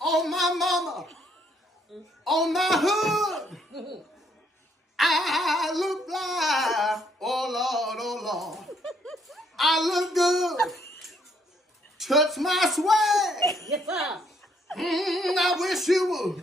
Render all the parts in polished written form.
on my mama, on my hood. I look fly. Oh Lord. I look good. Touch my swag. Yes, sir. I wish you would.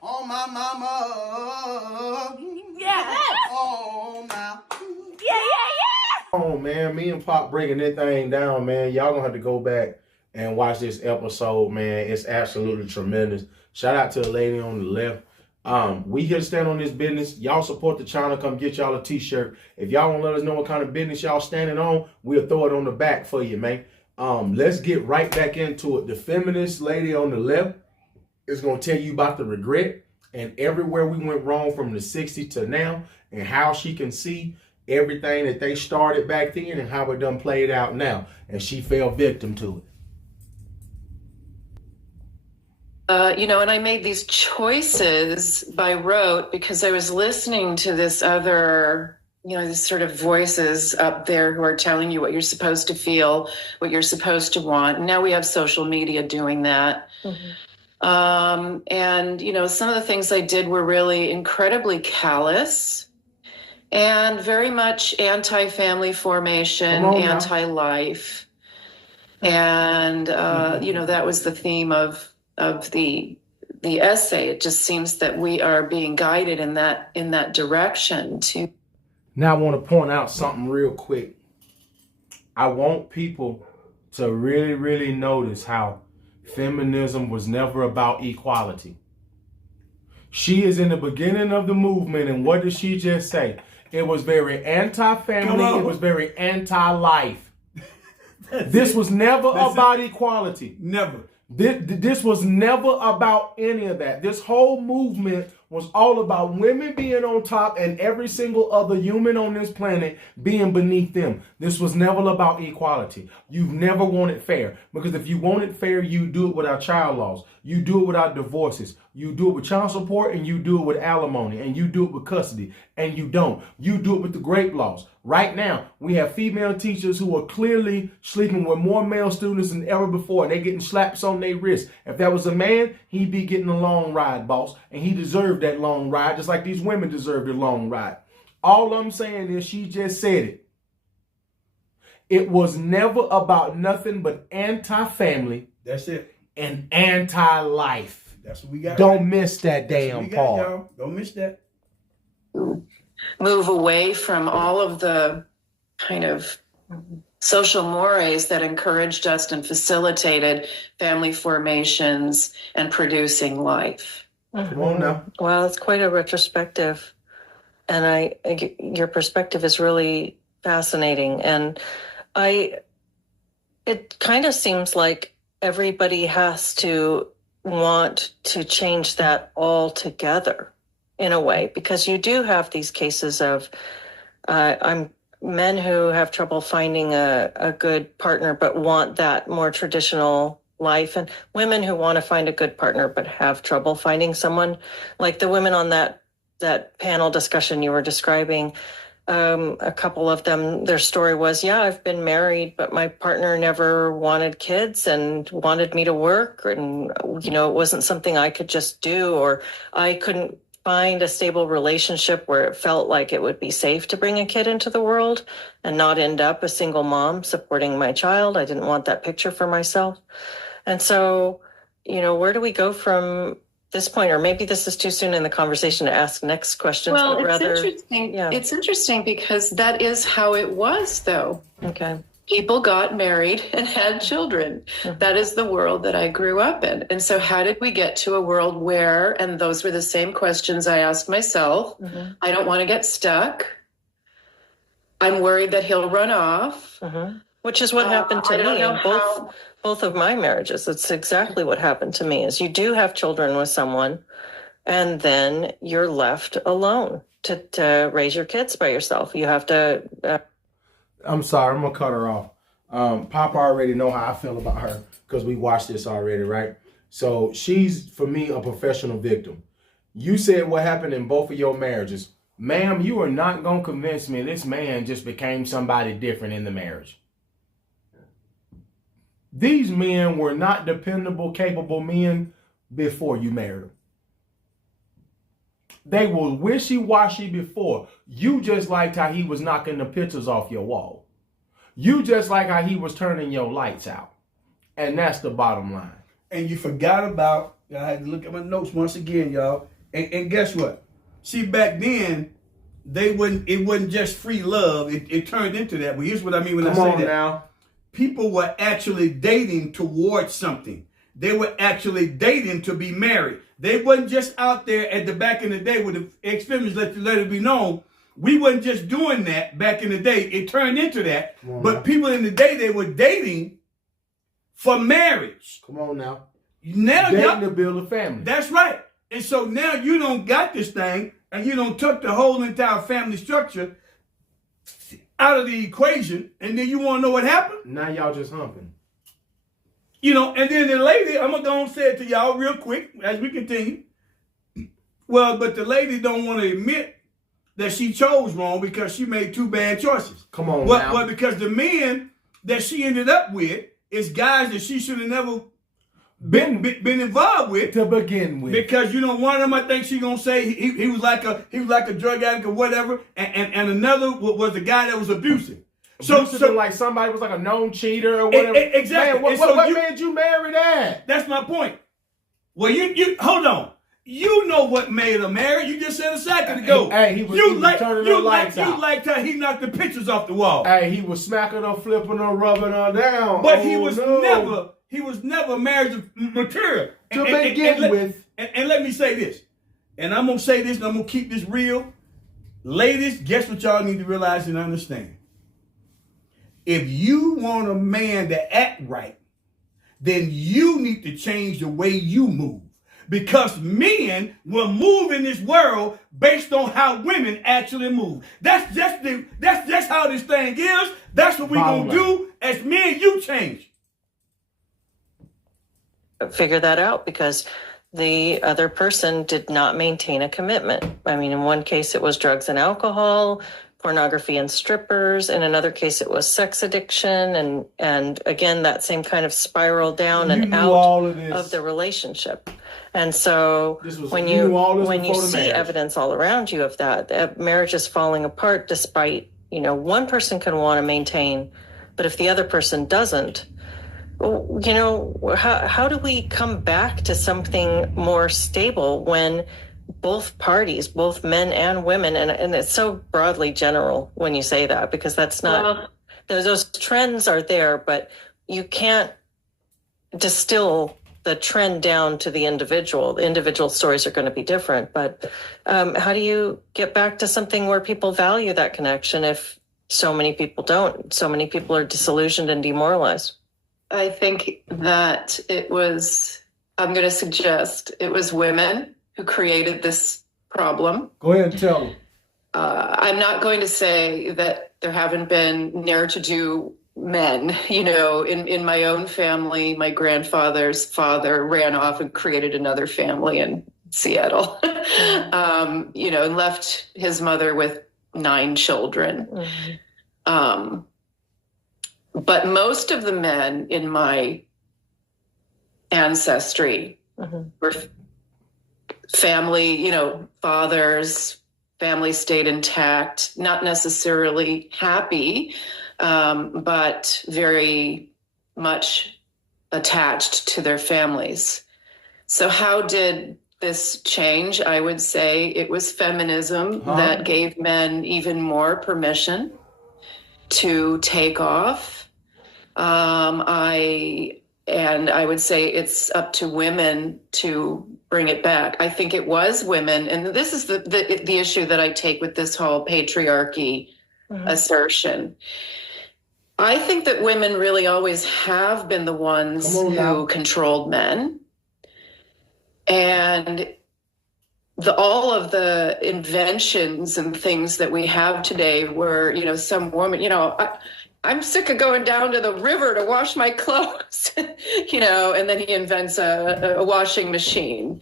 On my mama. Yeah. On my. Yeah. Oh man, me and Pop breaking this thing down, man. Y'all gonna have to go back and watch this episode, man. It's absolutely tremendous. Shout out to the lady on the left. We here to stand on this business. Y'all support the channel. Come get y'all a t-shirt. If y'all want to let us know what kind of business y'all standing on, we'll throw it on the back for you, man. Let's get right back into it. The feminist lady on the left is going to tell you about the regret and everywhere we went wrong from the 60s to now, and how she can see everything that they started back then and how it done played out now. And she fell victim to it. And I made these choices by rote because I was listening to this other, these sort of voices up there who are telling you what you're supposed to feel, what you're supposed to want. And now we have social media doing that. Mm-hmm. Some of the things I did were really incredibly callous and very much anti-family formation, anti-life. And, that was the theme of the essay. It just seems that we are being guided in that direction to. Now I want to point out something real quick. I want people to really, really notice how feminism was never about equality. She is in the beginning of the movement, and what did she just say? It was very anti-family. It was very anti-life. This was never about equality. Never. This was never about any of that. This whole movement was all about women being on top and every single other human on this planet being beneath them. This was never about equality. You've never wanted fair, because if you wanted fair, you do it without child laws. You do it without divorces. You do it with child support, and you do it with alimony, and you do it with custody, and you don't. You do it with the grape laws. Right now, we have female teachers who are clearly sleeping with more male students than ever before, and they're getting slaps on their wrists. If that was a man, he'd be getting a long ride, boss, and he deserved that long ride, just like these women deserved a long ride. All I'm saying is she just said it. It was never about nothing but anti-family. That's it. And anti-life. That's what we got. Don't miss that damn part. Y'all. Don't miss that. Move away from all of the kind of social mores that encouraged us and facilitated family formations and producing life. Come on now. Well, it's quite a retrospective, and your perspective is really fascinating. And it kind of seems like everybody has to want to change that altogether in a way, because you do have these cases of men who have trouble finding a good partner but want that more traditional life, and women who want to find a good partner but have trouble finding someone, like the women on that panel discussion you were describing. A couple of them, their story was, I've been married, but my partner never wanted kids and wanted me to work. And, it wasn't something I could just do, or I couldn't find a stable relationship where it felt like it would be safe to bring a kid into the world and not end up a single mom supporting my child. I didn't want that picture for myself. And so, where do we go from this point? Or maybe this is too soon in the conversation to ask next questions. Well, interesting. Yeah. It's interesting because that is how it was, though. Okay. People got married and had children. Mm-hmm. That is the world that I grew up in. And so how did we get to a world where, and those were the same questions I asked myself, mm-hmm. I don't want to get stuck. I'm worried that he'll run off. Mm-hmm. Which is what happened to me in both of my marriages. It's exactly what happened to me. Is you do have children with someone, and then you're left alone to raise your kids by yourself. You have to. I'm sorry, I'm gonna cut her off. Papa already know how I feel about her because we watched this already, right? So she's, for me, a professional victim. You said what happened in both of your marriages. Ma'am, you are not gonna convince me this man just became somebody different in the marriage. These men were not dependable, capable men before you married them. They were wishy-washy before. You just liked how he was knocking the pictures off your wall. You just like how he was turning your lights out. And that's the bottom line. And you forgot about, I had to look at my notes once again, y'all. And guess what? See, back then, it wasn't just free love. It turned into that. But here's what I mean when I say that. Now. People were actually dating towards something. They were actually dating to be married. They wasn't just out there at the back in the day with the ex-feminists, let it be known. We wasn't just doing that back in the day. It turned into that. But people in the day, they were dating for marriage. Come on now. Now, dating to build a family. That's right. And so now you don't got this thing, and you don't took the whole entire family structure out of the equation, and then you want to know what happened? Now y'all just humping. You know, and then the lady, I'm going to go and say it to y'all real quick as we continue. Well, but the lady don't want to admit that she chose wrong because she made two bad choices. Come on now. Well, well, because the men that she ended up with is guys that she should have never been involved with to begin with. Because one of them, I think she gonna say he was like a drug addict or whatever, and another was the guy that was abusive. So like somebody was like a known cheater or whatever. Exactly. Man, what made you marry that? That's my point. Well, you hold on. You know what made her marry? You just said a second ago. Hey, he was turning the lights out. You liked how he knocked the pictures off the wall. Hey, he was smacking her, flipping her, rubbing her down. But he was never marriage material. To begin with. And let me say this. And I'm going to say this, and I'm going to keep this real. Ladies, guess what y'all need to realize and understand? If you want a man to act right, then you need to change the way you move. Because men will move in this world based on how women actually move. That's just how this thing is. That's what we're going to do as men. You change. Figure that out because the other person did not maintain a commitment. I mean, in one case, it was drugs and alcohol, pornography and strippers. In another case, it was sex addiction. And again, that same kind of spiral down and out of the relationship. And so when you see evidence all around you of that marriage is falling apart despite, one person can want to maintain, but if the other person doesn't, how do we come back to something more stable when both parties, both men and women, and it's so broadly general when you say that, because that's not, those trends are there, but you can't distill the trend down to the individual. The individual stories are going to be different, but how do you get back to something where people value that connection if so many people don't? So many people are disillusioned and demoralized. I think that I'm going to suggest it was women who created this problem. Go ahead and tell them. I'm not going to say that there haven't been ne'er-to-do men. In my own family, my grandfather's father ran off and created another family in Seattle, and left his mother with 9 children. Mm-hmm. But most of the men in my ancestry were family, fathers, family stayed intact, not necessarily happy, but very much attached to their families. So how did this change? I would say it was feminism that gave men even more permission to take off. I would say it's up to women to bring it back. I think it was women, and this is the issue that I take with this whole patriarchy assertion. I think that women really always have been the ones who controlled men. And all of the inventions and things that we have today were, some woman, I'm sick of going down to the river to wash my clothes, and then he invents a washing machine.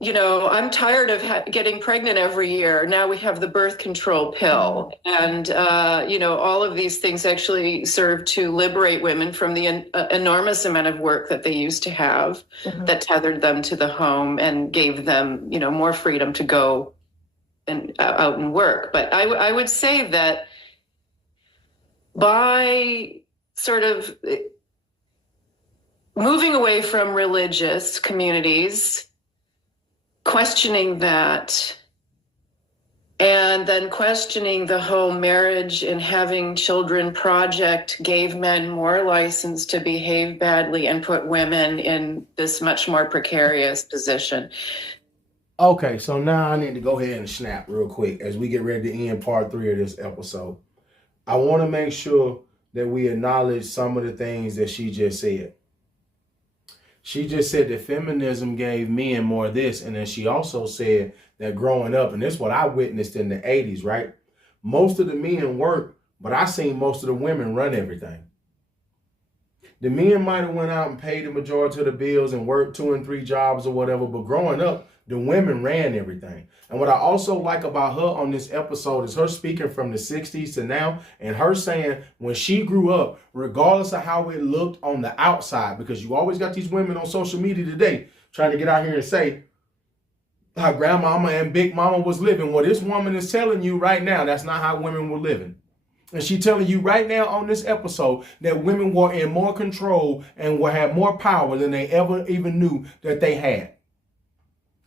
I'm tired of getting pregnant every year. Now we have the birth control pill. And, all of these things actually serve to liberate women from the enormous amount of work that they used to have that tethered them to the home and gave them, more freedom to go and out and work. But I would say that by sort of moving away from religious communities, questioning that, and then questioning the whole marriage and having children project gave men more license to behave badly and put women in this much more precarious position. Okay, so now I need to go ahead and snap real quick as we get ready to end part 3 of this episode. I want to make sure that we acknowledge some of the things that she just said. She just said that feminism gave men more of this, and then she also said that growing up, and this is what I witnessed in the 80s, right? Most of the men work, but I seen most of the women run everything. The men might have went out and paid the majority of the bills and worked 2 and 3 jobs or whatever, but growing up, the women ran everything. And what I also like about her on this episode is her speaking from the 60s to now, and her saying when she grew up, regardless of how it looked on the outside, because you always got these women on social media today trying to get out here and say how grandmama and big mama was living. Well, this woman is telling you right now that's not how women were living. And she's telling you right now on this episode that women were in more control and will have more power than they ever even knew that they had.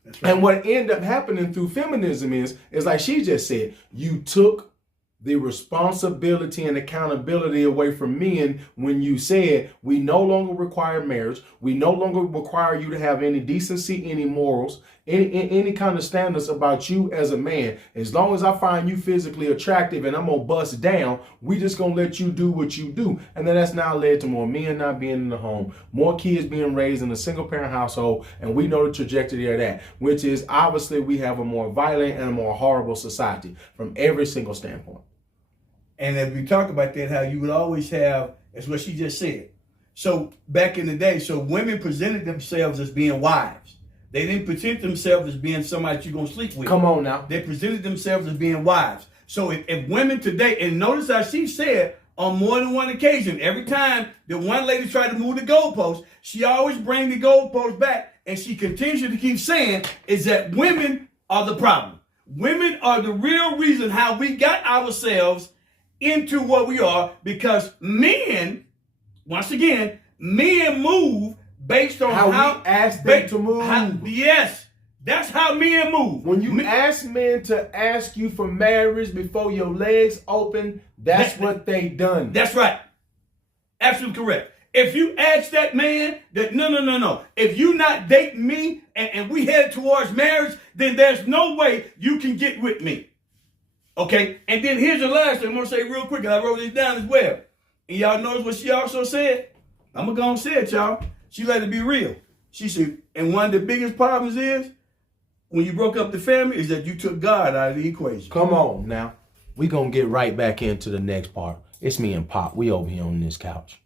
Right. And what ended up happening through feminism is like she just said, you took the responsibility and accountability away from men when you said we no longer require marriage. We no longer require you to have any decency, any morals, any kind of standards about you as a man. As long as I find you physically attractive and I'm going to bust down, we just going to let you do what you do. And then that's now led to more men not being in the home, more kids being raised in a single parent household. And we know the trajectory of that, which is obviously we have a more violent and a more horrible society from every single standpoint. And if we talk about that, how you would always have, that's what she just said. So back in the day, so women presented themselves as being wives. They didn't present themselves as being somebody you're going to sleep with. Come on now. They presented themselves as being wives. So if women today, and notice how she said on more than one occasion, every time that one lady tried to move the goalpost, she always bring the goalpost back. And she continues to keep saying is that women are the problem. Women are the real reason how we got ourselves into what we are, because men, once again, men move based on how we ask them to move. Yes, that's how men move. When you ask men to ask you for marriage before your legs open, that's what they done. That's right. Absolutely correct. If you ask that man that, no. If you not dating me and we head towards marriage, then there's no way you can get with me. Okay, and then here's the last thing I'm going to say real quick, and I wrote this down as well. And y'all notice what she also said? I'm going to go and say it, y'all. She let it be real. She said, and one of the biggest problems is, when you broke up the family, is that you took God out of the equation. Come on now. We're going to get right back into the next part. It's me and Pop. We over here on this couch.